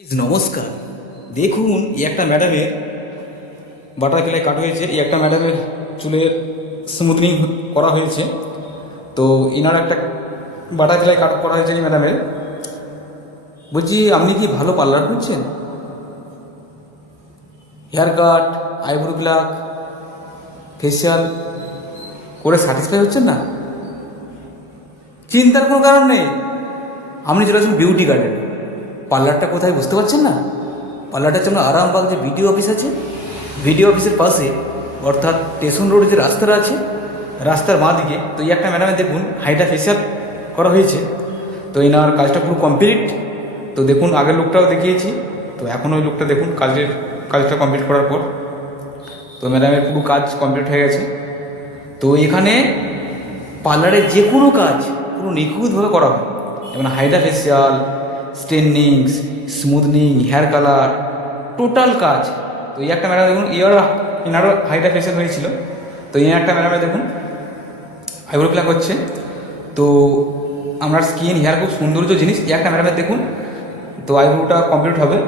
নমস্কার। দেখুন এই একটা ম্যাডামের বাটারফ্লাই কাট হয়েছে, এই একটা ম্যাডামের চুলের স্মুথনিং করা হয়েছে। তো এনার একটা বাটারফ্লাই কাট করা হয়েছে এই ম্যাডামের। বলছি, আপনি কি ভালো পার্লার করছেন? Hair cut, eyebrow pluck, facial করে স্যাটিসফাই হচ্ছেন না? চিন্তার কোনো কারণ নেই। আপনি চলে আসুন বিউটি গার্ডেন। পার্লারটা কোথায় বুঝতে পারছেন না? পার্লারটা হচ্ছে আমরা আরামবাগ যে বিডিও অফিস আছে, বিডিও অফিসের পাশে, অর্থাৎ স্টেশন রোড যে রাস্তাটা আছে, রাস্তার বাঁ দিকে। তো এই একটা ম্যাডামে দেখুন হাইড্রা ফেসিয়াল করা হয়েছে। তো এনার কাজটা পুরো কমপ্লিট। তো দেখুন আগের লুকটাও দেখিয়েছি, তো এখন ওই লুকটা দেখুন কাজটা কমপ্লিট করার পর। তো ম্যাডামের পুরো কাজ কমপ্লিট হয়ে গেছে। তো এখানে পার্লারের যে কোনো কাজ পুরো নিখুঁতভাবে করা হয়, যেমন hydra facial, straightenings, smoothing, hair colour, total কাজ। তো এই একটা ম্যাডাম দেখুন, এনারও হাইড্রা ফেসিয়াল হয়েছিল। তো এই একটা ম্যাডামে দেখুন আইব্রো প্লাক হচ্ছে। তো আপনার স্কিন হেয়ার খুব সৌন্দর্য জিনিস। এই একটা ম্যাডামের দেখুন, তো আইব্রোটা কমপ্লিট হবে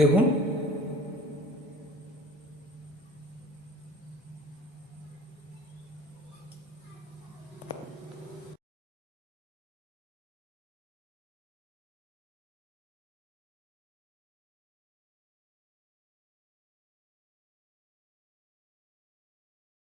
দেখুন।